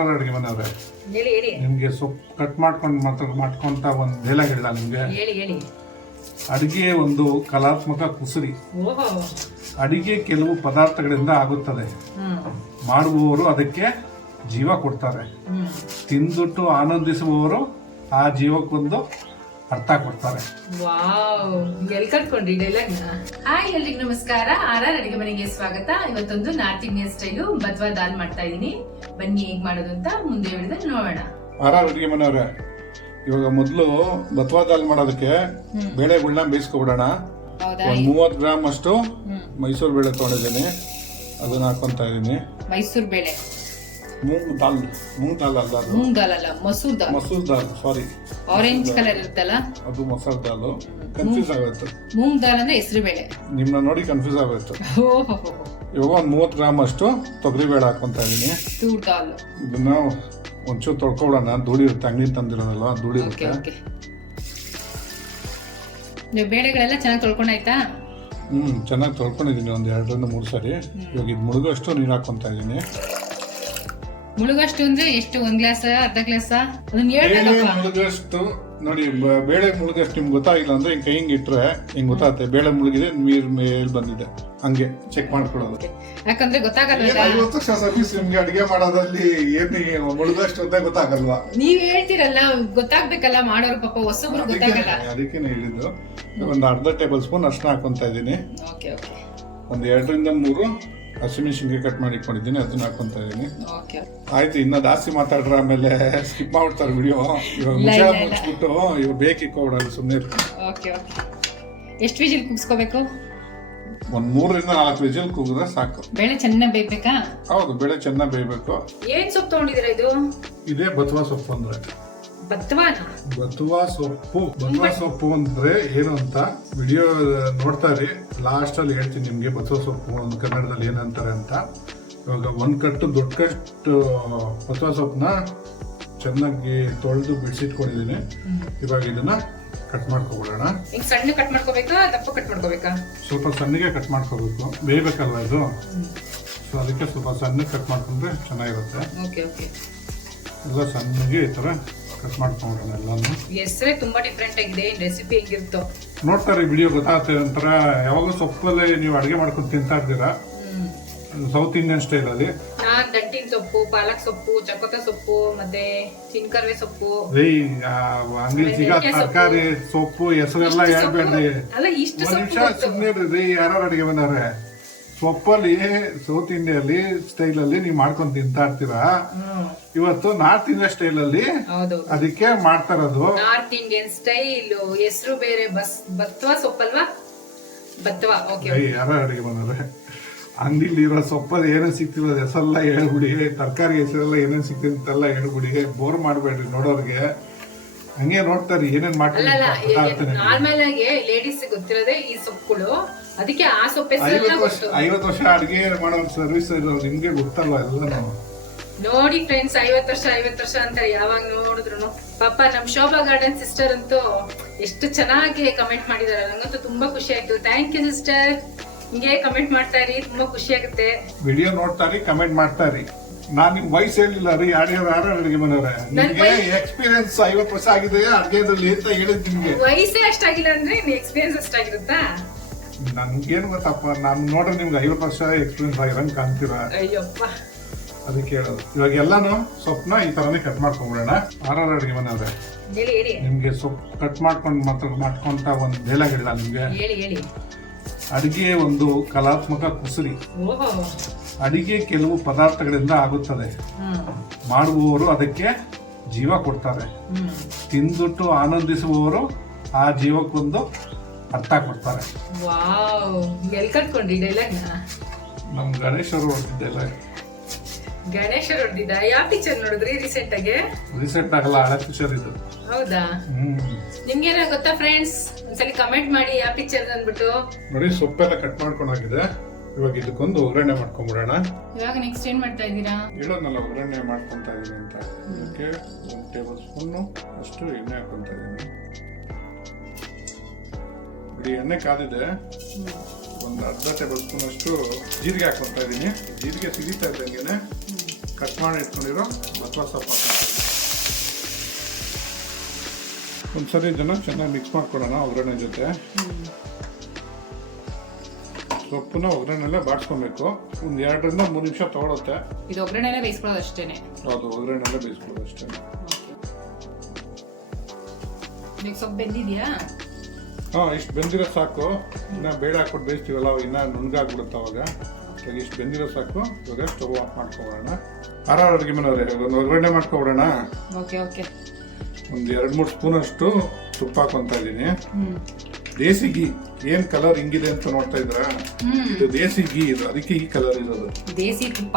R ಅಡುಗೆ ಮನೆಯವ್ರೆ, ಹೇಳಿ ಹೇಳಿ ನಿಮ್ಗೆ ಸೊಪ್ಪು ಕಟ್ ಮಾಡ್ಕೊಂತ ಒಂದು ಡೈಲಾಗ್ ಹೇಳ ನಿಮ್ಗೆ. ಹೇಳಿ ಹೇಳಿ. ಅಡಿಗೆ ಒಂದು ಕಲಾತ್ಮಕ ಕುಸುರಿ. ಓಹೋ. ಅಡಿಗೆ ಕೆಲವು ಪದಾರ್ಥಗಳಿಂದ ಆಗುತ್ತದೆ. ಮಾಡುವವರು ಅದಕ್ಕೆ ಜೀವ ಕೊಡ್ತಾರೆ. ತಿಂದುಟ್ಟು ಆನಂದಿಸುವವರು ಆ ಜೀವಕ್ಕೊಂದು ಅರ್ಥ ಕೊಡ್ತಾರೆ. ವಾವ್, ಎಲ್ಲಿ ಕಟ್ಕೊಂಡ್ರಿ ಡೈಲಾಗ್ನ? ಹಾಯ್ ಎಲ್ರಿಗೂ ನಮಸ್ಕಾರ. ಆರ್ ಅಡಿಗೆ ಮನೆಗೆ ಸ್ವಾಗತ. ಇವತ್ತೊಂದು ನಾರ್ತ್ ಇಂಡಿಯನ್ ಸ್ಟೈಲು ಬದ್ವಾ ದಾಲ್ ಮಾಡ್ತಾ ಇದೀನಿ. ಬನ್ನಿ ಹೇಗ್ ಮಾಡೋದು ಅಂತ ಮುಂದೆ ಹೇಳಿದ್ರೆ ನೋಡೋಣ. ಆರ್ ಅಡುಗೆ ಮನೆಯವ್ರೆ, ಇವಾಗ ಮೊದಲು ಬತ್ವಾ ದಾಲ್ ಮಾಡೋದಕ್ಕೆ ಬೇಳೆಗಳನ್ನ ಬೇಯಿಸ್ಕೊಬಿಡೋಣ. ಒಂದು 30 ಗ್ರಾಮ್ ಅಷ್ಟು ಮೈಸೂರು ಬೇಳೆ ತೊಗೊಂಡಿದ್ದೀನಿ, ಅದನ್ನ ಹಾಕೊಂತ ಇದೀನಿ. ಮೈಸೂರು ಬೇಳೆ, ಮೂಂಗ್ ದಾಲ್ ಅಲ್ಲ, ಮೂಂಗ್ ದಾಲ್ ಅಲ್ಲ, ಮಸೂರ್ ದಾಲ್. ಮಸೂರ್ ದಾಲ್, ಸಾರಿ. ಆರೆಂಜ್ ಕಲರ್ ಇರುತ್ತಲ್ಲ ಅದು ಮಸೂರ್ ದಾಲ್. ಕನ್ಫ್ಯೂಸ್ ಆಗೋಯ್ತು. ಮೂಂಗ್ ದಾಲ್ ಅಂದ್ರೆ ಹೆಸರು ಬೇಳೆ. ನಿಮ್ನ ನೋಡಿ ಕನ್ಫ್ಯೂಸ್ ಆಗೋಯ್ತು. ಇವಾಗ ಒಂದು 30 ಗ್ರಾಮ್ ಅಷ್ಟು ತೊಗರಿ ಬೇಳೆ ಹಾಕೊಂತ ಇದೀನಿ. ತೂರ್ ದಾಲ್. ಇದನ್ನ ಒಂಚೂರು ತೊಳ್ಕೊಬಿಡೋಣ. ಧೂಳಿ ಇರುತ್ತೆ, ಅಂಗಡಿ ತಂದಿರೋದಲ್ಲ, ಧೂಳಿ ಇರುತ್ತೆ. ಬೇಳೆಗಳೆಲ್ಲ ಚೆನ್ನಾಗಿ ತೊಳ್ಕೊಂಡಾಯ್ತಾ? ಚೆನ್ನಾಗಿ ತೊಳ್ಕೊಂಡಿದೀನಿ, ಒಂದ್ 2ರಿಂದ 3 ಸಾರಿ. ಇವಾಗ ಇದು ಮುಳುಗಷ್ಟು ನೀರು ಹಾಕೊಂತ ಇದೀನಿ. ಮುಳುಗಷ್ಟು ಅಂದ್ರೆ ಎಷ್ಟು? 1 ಗ್ಲಾಸ್, ಅರ್ಧ ಗ್ಲಾಸ್? ಮುಳುಗಷ್ಟು ನೋಡಿ. ಬೇಳೆ ಮುಳುಗಷ್ಟು ನಿಮ್ಗೆ ಗೊತ್ತಾಗಿಲ್ಲ ಅಂದ್ರೆ ಹಿಂಗೆ ಕೈ ಹಿಂಗೆ ಇಟ್ರೆ ಹಿಂಗ್ ಗೊತ್ತಾಗುತ್ತೆ ಬೇಳೆ ಮುಳುಗಿದೆ, ನೀರ್ ಮೇಲ್ ಬಂದಿದೆ, ಹಂಗೆ ಚೆಕ್ ಮಾಡ್ಕೊಳ್ಳೋದು. ಯಾಕಂದ್ರೆ ಗೊತ್ತಾಗಲ್ಲ. 50 ವರ್ಷ ಸರ್ವಿಸ್ ನಿಮ್ಗೆ ಅಡಿಗೆ ಮಾಡೋದ್ರಲ್ಲಿ ಏನು ಮುಳುಗಷ್ಟು ಅಂತ ಗೊತ್ತಾಗಲ್ವಾ? ನೀವ್ ಹೇಳ್ತೀರಲ್ಲ, ಗೊತ್ತಾಗ್ಬೇಕಲ್ಲ ಮಾಡೋರು, ಪಾಪ ಹೊಸಬ್ರು ಗೊತ್ತಾಗಲ್ಲ. ಅದಕ್ಕೇನೆ ಹೇಳಿದ್ದು. ಒಂದು ಅರ್ಧ ಟೇಬಲ್ ಸ್ಪೂನ್ ಅರ್ಶಿನ ಹಾಕೊಂತ ಇದ್ದೀನಿ. ಒಂದು 2ರಿಂದ 3 ಹಸಿಮೆಣಸಿನ್ಕಾಯಿ ಕಟ್ ಮಾಡಿ ಇಟ್ಕೊಂಡಿದ್ದೀನಿ, ಅದನ್ನ ಹಾಕೊಂತ ಇದೀನಿ. ಆಯ್ತು, ಇನ್ನ ಜಾಸ್ತಿ ಮಾತಾಡ್ರ ಆಮೇಲೆ ಸ್ಕಿಪ್ ಮಾಡ್ಬಿಡ್ತಾರೆ ವಿಡಿಯೋ. ಇವಾಗ ಮುಚ್ಚಿಬಿಟ್ಟು ಇವಾಗ ಬೇಕಿಕ್ಕೋಬಿಡಲ್ಲ, ಸುಮ್ಮನೆ. ಎಷ್ಟು ವಿಜಿಲ್ ಕುಗ್ಸ್ಕೋಬೇಕು? ಒಂದ್ 3ರಿಂದ 4 ವಿಜಿಲ್ ಕೂಗಿದ್ರೆ ಸಾಕು. ಬೇಳೆ ಚೆನ್ನಾಗಿ ಬೇಯ್ಬೇಕಾ? ಹೌದು, ಬೇಳೆ ಚೆನ್ನಾಗಿ ಬೇಯ್ಬೇಕು. ಏನ್ ಸೊಪ್ಪು ತಗೊಂಡಿದ್ದೀರಾ? ಇದು ಇದೇ ಬತ್ವಾ ಸೊಪ್ಪು ಅಂದ್ರೆ. ಬತ್ವಾ ಸೊಪ್ಪು ಅಂದ್ರೆ ಏನು ಅಂತ ವಿಡಿಯೋ ನೋಡ್ತಾ ಇರಿ. ಲಾಸ್ಟ್ ಅಲ್ಲಿ ಹೇಳ್ತೀನಿ ನಿಮ್ಗೆ ಬತ್ವಾ ಸೊಪ್ಪು ಒಂದು ಕನ್ನಡದಲ್ಲಿ ಏನಂತಾರೆ ಅಂತ. ಇವಾಗ 1 ಕಟ್ಟು ದೊಡ್ಡ ಕಟ್ಟು ಬತ್ವಾ ಸೊಪ್ಪನ್ನ ಚೆನ್ನಾಗಿ ತೊಳೆದು ಬಿಡಿಸಿಟ್ಕೊಂಡಿದ್ದೀನಿ. ಇವಾಗ ಇದನ್ನ ಕಟ್ ಮಾಡ್ಕೊಬಿಡೋಣ. ಸಣ್ಣ ಕಟ್ ಮಾಡ್ಕೋಬೇಕಾ, ದಪ್ಪ ಕಟ್ ಮಾಡ್ಕೋಬೇಕಾ? ಸ್ವಲ್ಪ ಸಣ್ಣಗೆ ಕಟ್ ಮಾಡ್ಕೋಬೇಕು, ಬೇಯಬೇಕಲ್ವಾ ಇದು. ಸೊ ಅದಕ್ಕೆ ಸ್ವಲ್ಪ ಸಣ್ಣ ಕಟ್ ಮಾಡ್ಕೊಂಡ್ರೆ ಚೆನ್ನಾಗಿರುತ್ತೆ. ಎಲ್ಲ ಸಣ್ಣಗೆ ಈ ತರ ಕಟ್ ಮಾಡ್ಕೊಂಡ್ರೆ ಎಲ್ಲಾನು. ಹೆಸರೇ ತುಂಬಾ ಡಿಫ್ರೆಂಟ್ ಆಗಿದೆ, ರೆಸಿಪಿ ಹೇಗಿರುತ್ತೋ ನೋಡ್ತಾರೆ ವಿಡಿಯೋ ಗೊತ್ತಾಗ್ತದೆ. ಒಂಥರ ಯಾವಾಗಲೂ ಸೊಪ್ಪಲ್ಲೇ ನೀವು ಅಡುಗೆ ಮಾಡ್ಕೊಂಡು ತಿಂತಾ ಇರ್ತೀರಾ, ಸೌತ್ ಇಂಡಿಯನ್ ಸ್ಟೈಲ್ ಅಲ್ಲಿ. ನಾನ್ ದಂಟಿನ ಸೊಪ್ಪು, ಪಾಲಕ್ ಸೊಪ್ಪು, ಚಕೋತ ಸೊಪ್ಪು, ಮತ್ತೆ ಚಿನ್ಕರ್ವೆ ಸೊಪ್ಪು, ಅಂಗಡಿ ಸಿಗೋ ತರಕಾರಿ ಸೊಪ್ಪು ಹೆಸರೆಲ್ಲ ಹೇಳ್ಬೇಡ್ರಿ. ಸುಮ್ಮನೆ ಯಾರು ಅಡುಗೆ ಬಂದವ್ರೆ. ಸೊಪ್ಪಲ್ಲಿ ಸೌತ್ ಇಂಡಿಯಲ್ಲಿ ಸ್ಟೈಲ್ ಅಲ್ಲಿ ನೀವು ಮಾಡ್ಕೊಂಡು ತಿಂತಾ ಇರ್ತೀರಾ. ಇವತ್ತು ನಾರ್ತ್ ಇಂಡಿಯನ್ ಸ್ಟೈಲ್ ಅಲ್ಲಿ ಅದಕ್ಕೆ ಮಾಡ್ತಾ ಇರೋದು. ನಾರ್ತ್ ಇಂಡಿಯನ್ ಸ್ಟೈಲ್ ಹೆಸರು ಬೇರೆ, ಬತ್ವಾ ಸೊಪ್ಪಲ್ವಾ? ಬತ್ವಾ. ಯಾರ ಅಡುಗೆ ಬಂದವ್ರೆ. ಅಂಗಡಿಲಿ ಇರೋ ಸೊಪ್ಪಲ್ಲಿ ಏನೇನು ಸಿಗ್ತಿರೋದು ಹೆಸರೆಲ್ಲ ಹೇಳ್ಬಿಡಿ, ತರಕಾರಿ ಹೆಸರೆಲ್ಲ ಏನೇನು ಸಿಗ್ತಿಲ್ಲ ಹೇಳ್ಬಿಡಿ. ಬೋರ್ ಮಾಡ್ಬೇಡ್ರಿ ನೋಡೋರ್ಗೆ. ಹಂಗೆ ನೋಡ್ತಾರೆ ಏನೇನ್ ಮಾಡ್ತಾರೆ. ನಾರ್ಮಲ್ ಆಗಿ ಲೇಡೀಸ್ ಗೊತ್ತಿರೋದೇ ಈ ಸೊಪ್ಪುಗಳು, ಅದಕ್ಕೆ ಆ ಸೊಪ್ಪೆ. 50 ವರ್ಷ ಅಡಿಗೆ ಮಾಡೋ ಸರ್ವಿಸ್ ಇರೋದು ನಿಮ್ಗೆ ಗೊತ್ತಲ್ವಾ ಎಲ್ಲ. ನೋಡಿ ಫ್ರೆಂಡ್ಸ್, 50 ವರ್ಷ ಅಂತ ಯಾವಾಗ ನೋಡಿದ್ರು. ಪಾಪ ನಮ್ ಶೋಭಾ ಗಾರ್ಡನ್ ಸಿಸ್ಟರ್ ಅಂತೂ ಎಷ್ಟು ಚೆನ್ನಾಗಿ ಕಮೆಂಟ್ ಮಾಡಿದಾರೆ. ನಂಗಂತೂ ತುಂಬಾ ಖುಷಿ ಆಯ್ತು. Thank you sister. ಹಿಂಗೆ ಕಮೆಂಟ್ ಮಾಡ್ತಾ ಇರಿ, ತುಂಬಾ ಖುಷಿ ಆಗುತ್ತೆ. ವಿಡಿಯೋ ನೋಡ್ತಾರಿ, ಕಮೆಂಟ್ ಮಾಡ್ತಾರಿ. ನಾನ್ ನಿಮ್ ವಯಸ್ಸು ಹೇಳಿಲ್ಲ ರೀ. ಯಾರು ಅಡುಗೆ ಮನೆಯವ್ರೆ, ನಿಮ್ಗೆ ಎಕ್ಸ್ಪೀರಿಯನ್ಸ್ 50 ವರ್ಷ ಆಗಿದೆ ಅಡುಗೆದಲ್ಲಿ ಅಂತ ಹೇಳಿದ್ ನಿಮ್ಗೆ. ವಯಸ್ಸೇ ಅಷ್ಟಾಗಿಲ್ಲ ಅಂದ್ರೆ ಎಕ್ಸ್ಪೀರಿಯನ್ಸ್ ಅಷ್ಟಾಗಿರುತ್ತಾ? ನನ್ಗೇನು ಗೊತ್ತಪ್ಪ, ನಾನ್ ನೋಡ್ರಿ ನಿಮ್ಗೆ 50 ವರ್ಷ ಎಕ್ಸ್ಪೀರಿಯನ್ಸ್ ಆಗಿರಂಗ್ ಕಾಣ್ತೀರಾ. ಅಯ್ಯಪ್ಪ, ಅದಕ್ಕೆ ಹೇಳೋದು. ಇವಾಗ ಎಲ್ಲಾನು ಸೊಪ್ಪನ್ನ ಈ ತರನೇ ಕಟ್ ಮಾಡ್ಕೊಂಡ್ಬಿಡೋಣ. ಆರ್ ಅಡುಗೆ ಮನೆಯವ್ರೆ, ನಿಮ್ಗೆ ಸೊಪ್ಪು ಕಟ್ ಮಾಡ್ಕೊಂತ ಒಂದು ಡೈಲಾಗ್ ಹೇಳ ನಿಮ್ಗೆ. ಅಡಿಗೆ ಒಂದು ಕಲಾತ್ಮಕ ಕುಸುರಿ. ಅಡಿಗೆ ಕೆಲವು ಪದಾರ್ಥಗಳಿಂದ ಆಗುತ್ತದೆ. ಮಾಡುವವರು ಅದಕ್ಕೆ ಜೀವ ಕೊಡ್ತಾರೆ. ತಿಂದುಟ್ಟು ಆನಂದಿಸುವವರು ಆ ಜೀವಕ್ಕೊಂದು ಅರ್ಥ ಕೊಡ್ತಾರೆ. ನಮ್ ಗಣೇಶ್ ಅವರು ಹೊರಟಿದ್ದೆಲ್ಲ. ಗಣೇಶ್ ಅವರು ಹೊರಟಿದ್ದ? ಯಾವ ಪಿಕ್ಚರ್ ನೋಡಿದ್ರಿ ರೀಸೆಂಟ್ ಆಗಿ? ರೀಸೆಂಟ್ ಆಗಲ್ಲ, ಹಳೆ ಪಿಕ್ಚರ್ ಇದು. ಹೌದಾ? ನಿಮ್ಗೇನ ಗೊತ್ತಾ ಫ್ರೆಂಡ್ಸ್? ಒಂದ್ಸಲಿ ಕಮೆಂಟ್ ಮಾಡಿ ಯಾವ ಪಿಕ್ಚರ್ ಅಂದ್ಬಿಟ್ಟು. ನೋಡಿ, ಸೊಪ್ಪೆಲ್ಲ ಕಟ್ ಮಾಡ್ಕೊಂಡಾಗಿದೆ. ಇವಾಗ ಇದಕ್ಕೊಂದು ಒಗ್ಗರಣೆ ಮಾಡ್ಕೊಂಡ್ಬಿಡೋಣ. ಇವಾಗ ನೆಕ್ಸ್ಟ್ ಏನ್ ಮಾಡ್ತಾ ಇದ್ದೀರಾ? ಹೇಳೋದ್ನಲ್ಲ ಒಗ್ಗರಣೆ ಮಾಡ್ಕೊಂತ ಇದೀನಿ ಅಂತ. ಇದಕ್ಕೆ 1 ಟೇಬಲ್ ಸ್ಪೂನ್ ಅಷ್ಟು ಎಣ್ಣೆ ಹಾಕೊಂತ ಇದೀನಿ. ಬಿಡಿ, ಎಣ್ಣೆ ಕಾದಿದೆ. ಒಂದು ಅರ್ಧ ಟೇಬಲ್ ಸ್ಪೂನ್ ಅಷ್ಟು ಜೀರಿಗೆ ಹಾಕೊಂತ ಇದೀನಿ. ಜೀರಿಗೆ ಸಿಡಿತಾ ಇದ್ದಂಗೆನೆ ಕಟ್ ಮಾಡಿ ಇಟ್ಕೊಂಡಿರೋ ಬಸವ ಸೊಪ್ಪು ಹಾಕ್ತೀನಿ. ಒಂದ್ಸರಿ ಇದನ್ನು ಚೆನ್ನಾಗಿ ಮಿಕ್ಸ್ ಮಾಡ್ಕೊಳ್ಳೋಣ ಒಗ್ಗರಣೆ ಜೊತೆ. ಸೊಪ್ಪನ್ನ ಒಗ್ಗರಣೆಲ್ಲ ಬಾಡಿಸ್ಕೊಬೇಕು. ಒಂದು 2 ರಿಂದ 3 ನಿಮಿಷ ತಗೊಳುತ್ತೆ. ಇದು ಒಗ್ಗರಣೆಲ್ಲ ಬೇಯಿಸ್ಕೊಳ್ಳೋದು ಅಷ್ಟೇನೆ. ಹೌದು, ಒಗ್ಗರಣೆಲ್ಲ ಬೇಯಿಸ್ಕೊಳ್ಳೋದು ಅಷ್ಟೇ. ಈಗ ಸೊಪ್ಪು ಬೆಂದಿದ್ಯಾ? ಇಷ್ಟು ಬೆಂದಿರೋ ಸಾಕು. ಇನ್ನು ಬೇಳೆ ಹಾಕ್ಬಿಟ್ಟು ಬೇಯಿಸ್ತೀವಲ್ಲ, ಇನ್ನು ನುಣ್ಣಗಾಗ್ಬಿಡುತ್ತೆ ಅವಾಗ. ಇಷ್ಟು ಬೆಂದಿರೋ ಸಾಕು. ಇವಾಗ ಸ್ಟವ್ ಆಫ್ ಮಾಡ್ಕೊಬೋಣ. ಅಡುಗೆ ಮನೆಯವ್ರೆ, ಒಂದು ಒಗ್ಗರಣೆ ಮಾಡ್ಕೊಬಿಡೋಣ. Okay okay. ಒಂದು 2-3 ಸ್ಪೂನ್ ಅಷ್ಟು ತುಪ್ಪ ಹಾಕೊಂತ ಇದ್ದೀನಿ. ದೇಸಿ ಗೀ. ಏನ್ ಕಲರ್ ಹಿಂಗಿದೆ ಅಂತ ನೋಡ್ತಾ ಇದ್ರ? ಇದು ದೇಸಿ ಗೀ, ಇದು ಅದಕ್ಕೆ ಈ ಕಲರ್ ಇರೋದು. ದೇಸಿ ತುಪ್ಪ,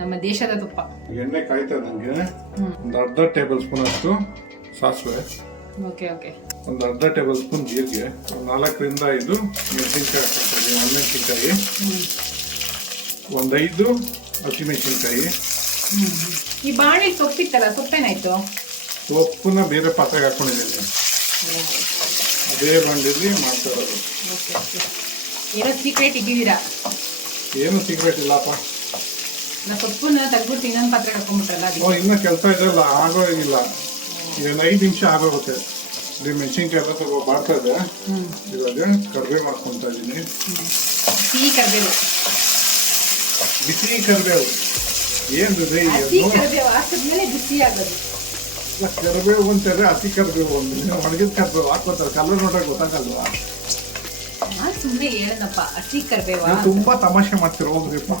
ನಮ್ಮ ದೇಶದ ತುಪ್ಪ. ಎಣ್ಣೆ ಕಾಯ್ತಾ ಇದ್ದಂಗೆ ಒಂದು ಅರ್ಧ ಟೇಬಲ್ ಸ್ಪೂನ್ ಅಷ್ಟು ಸಾಸಿವೆ. Okay okay. ಒಂದು ಅರ್ಧ ಟೇಬಲ್ ಸ್ಪೂನ್ ಜೀರಿಗೆ, 4 ರಿಂದ 5 ಮೆಣಸಿನ್ಕಾಯಿ ಹಾಕ್ತೀನಿ. ಒಣಮೆಣಸಿನ್ಕಾಯಿ, ಒಂದು 5 ಹಸಿಮೆಣಸಿನ್ಕಾಯಿ. ಈ ಬಾಣಿ ಸೊಪ್ಪಿತ್ತಲ್ಲ, ಸೊಪ್ಪೇನಾಯ್ತು? ಸೊಪ್ಪನ್ನ ಬೇರೆ ಪಾತ್ರೆಗೆ ಹಾಕೊಂಡಿದ್ದೀನಿ. ಅದೇ ಬಾಂಡಿಲಿ ಮಾಡ್ತಾ ಇರೋದು. ಏನೋ ಸೀಕ್ರೆಟ್ ಇಟ್ಟಿದ್ದೀರಾ? ಏನು ಸೀಕ್ರೆಟ್ ಇಲ್ಲಪ್ಪ. ನಾ ಸೊಪ್ಪನ್ನ ತೆಗ್ದ್ಬಿಟ್ಟು ಇನ್ನೊಂದು ಪಾತ್ರೆಗೆ ಹಾಕೊಂಡ್ಬಿಟ್ರಲ್ಲ. ಇನ್ನೂ ಕೆಲಸ ಇದೆಲ್ಲ ಆಗೋಗಿಲ್ಲ. ಈಗ 5 ನಿಮಿಷ ಆಗೋಗುತ್ತೆ. ಇಲ್ಲಿ ಮೆಣಸಿನ್ಕಾಯಿ ಎಲ್ಲ ಸ್ವಲ್ಪ ಬಾಡ್ತಾ ಇದೆ. ಇವಾಗ ಕರಿಬೇವು ಮಾಡ್ಕೊತಾ ಇದ್ದೀನಿ. ಸಿಹಿ ಕರಿಬೇವು, ಬಿಸಿ ಕರಿಬೇವು. ಏನು ಕರಿಬೇವು ಹಾಕಿದ್ಮೇಲೆ ಬಿಸಿ ಆಗೋದು. ಕರಿಬೇವು ಅಂತಾರೆ, ಹಸಿ ಕರಿಬೇವು ಒಂದು ಒಣಗಿದ ಕರಿಬೇವು ಹಾಕೋತಾರೆ. ಕಲರ್ ನೋಡೋಕೆ ಗೊತ್ತಾಗಲ್ವಾ? ಸುಮ್ಮನೆ ಹೇಳನಪ್ಪ, ಹಸಿ ಕರಿಬೇವ. ತುಂಬಾ ತಮಾಷೆ ಮಾಡ್ತೀರ, ಹೋಗ್ರಿಪ್ಪ.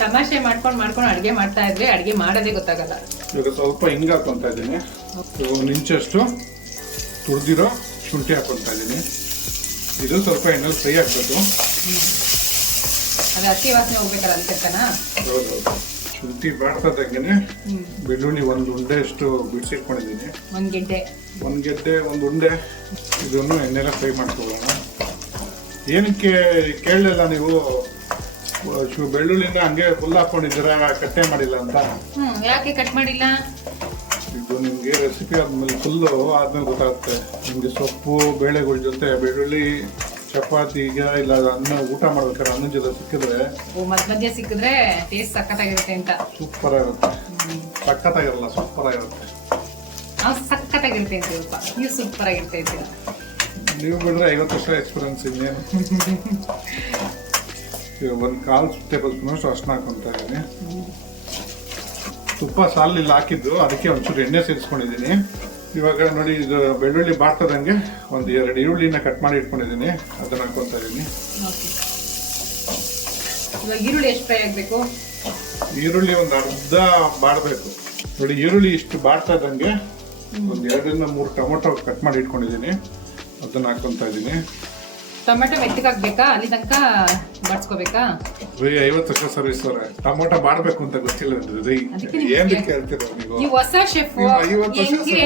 ತಮಾಷೆ ಮಾಡ್ಕೊಂಡು ಅಡ್ಗೆ ಮಾಡ್ತಾ ಇದ್ರೆ ಅಡ್ಗೆ ಮಾಡೋದೇ ಗೊತ್ತಾಗಲ್ಲ. ಇವಾಗ ಸ್ವಲ್ಪ ಹಿಂಗ ಹಾಕೊಂತ ಇದ್ದೀನಿ. 1 ಇಂಚಷ್ಟು ತುರಿದಿರೋ ಶುಂಠಿ ಹಾಕೊಂತ ಇದ್ದೀನಿ. ಇದು ಸ್ವಲ್ಪ ಎಣ್ಣೆಲಿ ಫ್ರೈ ಹಾಕ್ಬೇಕು. ಅದು ಹಸಿ ವಾಸನೆ ಹೋಗ್ಬೇಕಲ್ಲ, ಅದಕ್ಕೆ. ಹೌದೌದು. ಶುಂಠಿ ಬಾಡ್ತದಂಗೆ ಬೆಳ್ಳುಳ್ಳಿ 1 ಉಂಡೆ ಅಷ್ಟು ಬಿಡಿಸಿಟ್ಕೊಂಡಿದ್ದೀನಿ. 1 ಗೆಡ್ಡೆ, 1 ಉಂಡೆ. ಇದನ್ನು ಎಣ್ಣೆಲ್ಲ ಫ್ರೈ ಮಾಡ್ಕೊಳ್ಳೋಣ. ಏನಕ್ಕೆ ಕೇಳಲಿಲ್ಲ ನೀವು? ಬೆಳ್ಳುಳ್ಳಿನ ಹಂಗೆ ಫುಲ್ ಹಾಕೊಂಡಿದ್ದೀರಾ, ಕಟ್ಟೆ ಮಾಡಿಲ್ಲ ಅಂತ. ಯಾಕೆ ಕಟ್ ಮಾಡಿಲ್ಲ? ಇದು ನಿಮ್ಗೆ ರೆಸಿಪಿ ಆದ್ಮೇಲೆ ಫುಲ್ಲು ಆದ್ಮೇಲೆ ಗೊತ್ತಾಗುತ್ತೆ. ನಿಮ್ಗೆ ಸೊಪ್ಪು ಬೇಳೆಗಳ ಜೊತೆ ಬೆಳ್ಳುಳ್ಳಿ ಚಪಾತಿಗೆ ಇಲ್ಲ ಅನ್ನ ಊಟ ಮಾಡ್ಬೇಕಾದ್ರೆ ಅನ್ನದ ಜೊತೆ ಸಿಕ್ಕಿದ್ರೆ, ಮಧ್ಯ ಸಿಕ್ಕಿದ್ರೆ ಟೇಸ್ಟ್ ಸಖತ್ತಾಗಿರುತ್ತೆ ಅಂತ. ಸೂಪರ್ ಆಗಿರುತ್ತೆ. ಸಖತ್ತಾಗಿರಲ್ಲ, ಸೂಪರ್ ಆಗಿರುತ್ತೆ. ನಾವು ಸಖತ್ತಾಗಿರುತ್ತೆ ಅಂತೀವಪ್ಪ, ನೀವು ಸೂಪರ್ ಆಗಿರುತ್ತೆ ಅಂತೀರ. ನೀವು ಬಿಡ್ರೆ 50 ವರ್ಷ ಎಕ್ಸ್ಪೀರಿಯನ್ಸ್ ಇನ್ನೇನು. 1/4 ಟೇಬಲ್ ಸ್ಪೂನ್ ಅಷ್ಟು ಅರ್ಶಿನ ಹಾಕೊಂತ ಇದ್ದೀನಿ. ತುಪ್ಪ ಸಾಲಿಲ್ಲ ಹಾಕಿದ್ದು, ಅದಕ್ಕೆ ಒಂಚೂರು ಎಣ್ಣೆ ಸೇರಿಸ್ಕೊಂಡಿದ್ದೀನಿ. ಇವಾಗ ನೋಡಿ, ಇದು ಬೆಳ್ಳುಳ್ಳಿ ಬಾಡ್ತದಂಗೆ 1-2 ಈರುಳ್ಳಿನ ಕಟ್ ಮಾಡಿ ಇಟ್ಕೊಂಡಿದ್ದೀನಿ. ಅದನ್ನ ಹಾಕೊಂತ ಇದ್ದೀನಿ. ಇವಾಗ ಈರುಳ್ಳಿ ಎಷ್ಟು ಫ್ರೈ ಆಗಬೇಕು? ಈರುಳ್ಳಿ ಒಂದು ಅರ್ಧ ಬಾಡಬೇಕು. ನೋಡಿ, ಈರುಳ್ಳಿ ಇಷ್ಟು ಬಾಡ್ತಾ ಇದ್ದಂಗೆ 2 ರಿಂದ 3 ಟೊಮೊಟೊ ಕಟ್ ಮಾಡಿ ಇಟ್ಕೊಂಡಿದ್ದೀನಿ. ಅದನ್ನ ಹಾಕೊಂತ ಇದ್ದೀನಿ. ಟೊಮೆಟೊ ಮೆತ್ತಗಾಗ್ಬೇಕಾ? ಅಲ್ಲಿ ತನಕ ಬಡ್ಸ್ಕೋಬೇಕಾ? 50 ವರ್ಷ ಸರ್ವಿಸ್ ಅವರೇ, ಟೊಮೊಟೊ ಬಾಡ್ಬೇಕು ಅಂತ ಗೊತ್ತಿಲ್ಲ. ಏನ್ ಕೇಳ್ತೀರ ನೀವು? ಹೊಸ ಶೆಫ್, ಹೆಂಗೆ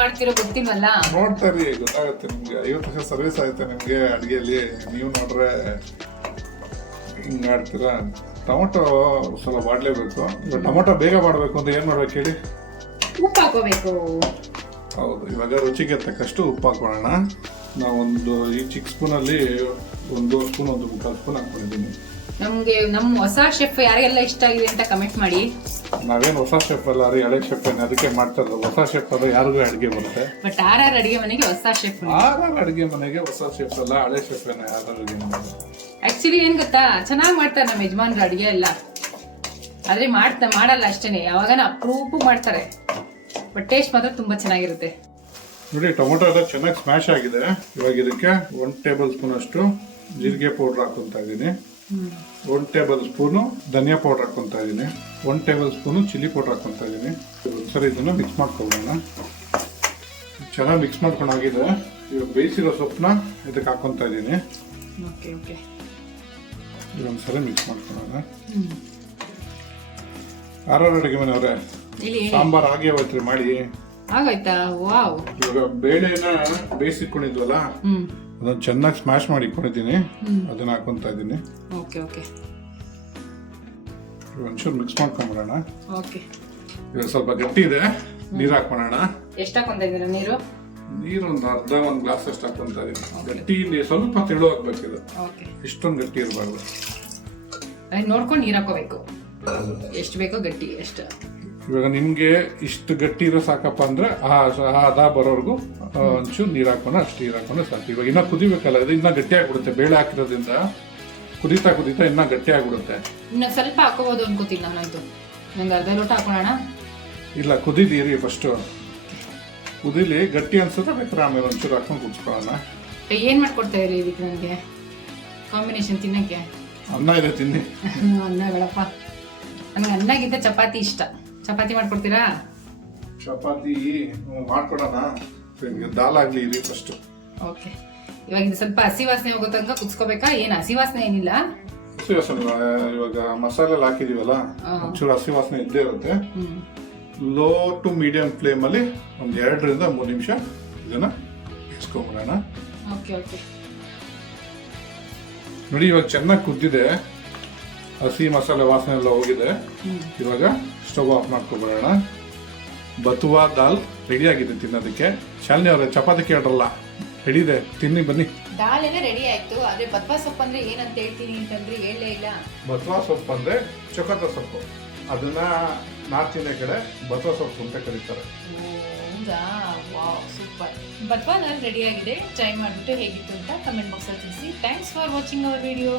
ಮಾಡ್ತಿರೋ ಗೊತ್ತಿಲ್ವಲ್ಲ. ನೋಡ್ತಾರಿ, ಗೊತ್ತಾಗುತ್ತೆ ನಿಮ್ಗೆ. 50 ವರ್ಷ ಸರ್ವಿಸ್ ಆಯ್ತಾ ನಿಮ್ಗೆ ಅಡಿಗೆಯಲ್ಲಿ? ನೀವು ನೋಡ್ರೆ ಹಿಂಗ್ ಮಾಡ್ತೀರಾ? ಟೊಮೊಟೊ ಸ್ವಲ್ಪ ಬಾಡ್ಲೇಬೇಕು. ಟೊಮೊಟೊ ಬೇಗ ಮಾಡಬೇಕು ಅಂದ್ರೆ ಏನ್ ಮಾಡ್ಬೇಕು ಹೇಳಿ? ಉಪ್ಪು ಹಾಕೋಬೇಕು. ಹೌದು. ಇವಾಗ ರುಚಿಗೆ ತಕ್ಕಷ್ಟು ಉಪ್ಪು ಹಾಕೊಳ್ಳೋಣ. ನಾವೊಂದು ಈ ಚಿಕ್ಕ ಸ್ಪೂನಲ್ಲಿ 1 ಸ್ಪೂನ್ 1/4 ಸ್ಪೂನ್ ಹಾಕೊಂಡಿದ್ದೀನಿ. ನಮ್ಮ ಹೊಸ ಶೆಫ್ ಯಾರಿಗೆಲ್ಲ ಇಷ್ಟ ಆಗಿದೆ ಅಂತ ಕಮೆಂಟ್ ಮಾಡಿ. ನಾವೇನು ಹೊಸ ಶೆಫ್ ಅಲ್ಲ ರೀ, ಹಳೆ ಶೆಫ್ ಏನ್ ಅದಕ್ಕೆ ಮಾಡ್ತಾ ಇರೋದು. ಹೊಸ ಶೆಫ್ ಅಲ್ಲ, ಯಾರಿಗೂ ಅಡಿಗೆ ಬರುತ್ತೆ. ಬಟ್ ಆರ್ ಅಡಿಗೆ ಮನೆಗೆ ಹೊಸ ಶೆಫ್. ಅಡಿಗೆ ಮನೆಗೆ ಹೊಸ ಶೆಫ್ ಅಲ್ಲ, ಹಳೆ ಶೆಫ್ ಏನ ಯಾರು ಅಡಿಗೆ ಮಾಡೋದು. ಆಕ್ಚುಲಿ ಏನ್ ಗೊತ್ತಾ, ಚೆನ್ನಾಗಿ ಮಾಡ್ತಾರೆ ನಮ್ಮ ಯಜಮಾನ್ರು ಅಡಿಗೆ ಎಲ್ಲ. ಆದ್ರೆ ಮಾಡಲ್ಲ ಅಷ್ಟೇನೆ, ಯಾವಾಗನ ಅಪರೂಪ ಮಾಡ್ತಾರೆ. ಬಟ್ ಟೇಸ್ಟ್ ಮಾತ್ರ ತುಂಬಾ ಚೆನ್ನಾಗಿರುತ್ತೆ. ನೋಡಿ, ಟೊಮೊಟೊ ಎಲ್ಲ ಚೆನ್ನಾಗಿ ಸ್ಮ್ಯಾಶ್ ಆಗಿದೆ. ಇವಾಗ ಇದಕ್ಕೆ 1 ಟೇಬಲ್ ಸ್ಪೂನ್ ಅಷ್ಟು ಜೀರಿಗೆ ಪೌಡರ್ ಹಾಕೊಂತ ಇದ್ದೀನಿ. 1 ಟೇಬಲ್ ಸ್ಪೂನು ಧನಿಯಾ ಪೌಡರ್ ಹಾಕೊಂತ ಇದ್ದೀನಿ. 1 ಟೇಬಲ್ ಸ್ಪೂನು ಚಿಲ್ಲಿ ಪೌಡರ್ ಹಾಕೊಂತ ಇದ್ದೀನಿ. ಒಂದ್ಸರಿ ಇದನ್ನು ಮಿಕ್ಸ್ ಮಾಡ್ಕೊಳ್ಳೋಣ. ಚೆನ್ನಾಗಿ ಮಿಕ್ಸ್ ಮಾಡ್ಕೊಂಡಾಗಿದೆ. ಇವಾಗ ಬೇಯಿಸಿರೋ ಸೊಪ್ಪನ್ನ ಇದಕ್ಕೆ ಹಾಕೊಂತ ಇದ್ದೀನಿ. ಇದೊಂದ್ಸರಿ ಮಿಕ್ಸ್ ಮಾಡ್ಕೊಳ್ಳೋಣ. ಅಡುಗೆ ಮನೆಯವ್ರೆ, ಸಾಂಬಾರ್ ಆಗೇ ಹೋಯ್ತ್ರಿ, ಮಾಡಿ ಆಗೋಯ್ತಾ? ವಾವ್. ಇವಾಗ ಬೇಳೆನ ಬೇಯಿಸಿಕೊಂಡಿದ್ವಲ್ಲ, ಅದನ್ನ ಚೆನ್ನಾಗಿ ಸ್ಮ್ಯಾಶ್ ಮಾಡಿ ಇಟ್ಕೊಂಡಿದ್ದೀನಿ. ಅದನ್ನ ಹಾಕೊಂತ ಇದ್ದೀನಿ. ಒಂಚೂರು ಮಿಕ್ಸ್ ಮಾಡ್ಕೊಂಡ್ಬಿಡೋಣ. ಇವಾಗ ಸ್ವಲ್ಪ ಗಟ್ಟಿ ಇದೆ, ನೀರು ಹಾಕೋಣ. ಎಷ್ಟು ಹಾಕೊಂತ ಇದ್ದೀರಾ ನೀರು? ನೀರು ಒಂದು ಒಂದು ಗ್ಲಾಸ್ ಅಷ್ಟು ಹಾಕೊಂತ ಇದೀನಿ. ಗಟ್ಟಿ ಸ್ವಲ್ಪ ತೆಳು ಹಾಕ್ಬೇಕಿದೆ, ಇಷ್ಟೊಂದು ಗಟ್ಟಿ ಇರಬಾರ್ದು. ನೋಡ್ಕೊಂಡು ನೀರು ಹಾಕೋಬೇಕು. ಎಷ್ಟು ಬೇಕೋ ಗಟ್ಟಿ ಎಷ್ಟು. ಇವಾಗ ನಿಮ್ಗೆ ಇಷ್ಟು ಗಟ್ಟಿ ಇರೋ ಸಾಕಪ್ಪ ಅಂದ್ರೆ ಆ ಹದ ಬರೋರ್ಗು ಒಂಚೂರು ನೀರು ಹಾಕೋಣ, ಅಷ್ಟು ನೀರು ಹಾಕೋಣ ಸಾಕು. ಇವಾಗ ಇನ್ನ ಕುದಿಬೇಕಲ್ಲ, ಇದು ಇನ್ನ ಗಟ್ಟಿ ಆಗ್ಬಿಡುತ್ತೆ. ಬೇಳೆ ಹಾಕಿರೋದ್ರಿಂದ ಕುದೀತಾ ಇನ್ನ ಗಟ್ಟಿ ಆಗ್ಬಿಡುತ್ತೆ. ಇನ್ನು ಸ್ವಲ್ಪ ಹಾಕೋಬಹುದು ಅನ್ಕೋತೀನಿ ನಾನು. ಇದು ನಂಗೆ ಅರ್ಧ ಲೋಟ ಹಾಕೋಣ. ಇಲ್ಲ, ಕುದಿದೀರಿ ಫಸ್ಟು, ಕುದಿಲಿ. ಗಟ್ಟಿ ಅನ್ಸುತ್ತೆ ಬೇಕಾದ್ರೆ ಆಮೇಲೆ ಒಂಚೂರು ಹಾಕೊಂಡು ಕುದಿಸ್ಕೊಳ್ಳೋಣ. ಏನ್ ಮಾಡ್ಕೊಡ್ತಾ ಇರಿ ಇದಕ್ಕೆ? ನನಗೆ ಕಾಂಬಿನೇಷನ್ ತಿನ್ನಕ್ಕೆ ಅನ್ನ ಇದೆ, ತಿನ್ನಿ. ಅನ್ನ ಬೇಡಪ್ಪ, ನನಗೆ ಅನ್ನಗಿಂತ ಚಪಾತಿ ಇಷ್ಟ. ಚಪಾತಿ ಮಾಡ್ಕೊಡ್ತೀರಾ? ಚಪಾತಿ ಮಾಡ್ಕೊಡೋಣ. ದಾಲ್ ಆಗ್ಲಿ ಇರಿ ಫಸ್ಟ್. ಓಕೆ, ಇವಾಗ ಇದು ಸ್ವಲ್ಪ ಹಸಿ ವಾಸನೆ ಹೋಗೋ ತನಕ ಕುದಿಸ್ಕೋಬೇಕಾ? ಏನು ಹಸಿ ವಾಸನೆ ಏನಿಲ್ಲ. ಹಸಿ ವಾಸನೆ ಇವಾಗ ಮಸಾಲೆ ಹಾಕಿದೀವಲ್ಲ, ಒಂಚೂರು ಹಸಿ ವಾಸನೆ ಇದ್ದೇ ಇರುತ್ತೆ. ಲೋ ಟು ಮೀಡಿಯಂ ಫ್ಲೇಮ್ ಅಲ್ಲಿ ಒಂದ್ 2 ರಿಂದ 3 ನಿಮಿಷ ಇದನ್ನ ಇಸ್ಕೊಂಡ್ಬಿಡೋಣ. ಓಕೆ ಓಕೆ, ನೋಡಿ ಇವಾಗ ಚೆನ್ನಾಗಿ ಕುದ್ದಿದೆ, ಹಸಿ ಮಸಾಲೆ ವಾಸನೆ ಎಲ್ಲ ಹೋಗಿದೆ. ಇವಾಗ ಸ್ಟವ್ ಆಫ್ ಮಾಡ್ಕೊಬಿಡೋಣ. ಬತುವಾ ದಾಲ್ ರೆಡಿ ಆಗಿದೆ ತಿನ್ನೋದಕ್ಕೆ. ಶಾಲಿನಿ ಅವರೇ, ಚಪಾತಿ ಕೇಳ್ರಲ್ಲ, ರೆಡಿ ಇದೆ, ತಿನ್ನಿ ಬನ್ನಿ. ದಾಲ್ ಎಲ್ಲ ರೆಡಿ ಆಯ್ತು. ಆದ್ರೆ ಬತ್ವಾ ಸೊಪ್ಪು ಅಂದ್ರೆ ಏನಂತ ಹೇಳ್ತೀನಿ ಅಂತಂದ್ರೆ ಹೇಳಲೇ ಇಲ್ಲ. ಬತ್ವಾ ಸೊಪ್ಪು ಅಂದ್ರೆ ಚೊಕತ ಸೊಪ್ಪು, ಅದನ್ನ ನಾರ್ತಿನ ಕಡೆ ಬತ್ವಾ ಸೊಪ್ಪು ಅಂತ ಕರೀತಾರೆ. ಹೌದಾ, ವಾವ್, ಸೂಪರ್. ಬತ್ವಾ ದಾಲ್ ರೆಡಿ ಆಗಿದೆ. ಟ್ರೈ ಮಾಡ್ಬಿಟ್ಟು ಹೇಗಿತ್ತು ಅಂತ ಕಮೆಂಟ್ ಬಾಕ್ಸ್ ಅಲ್ಲಿ ತಿಳಿಸಿ. Thanks for watching our video.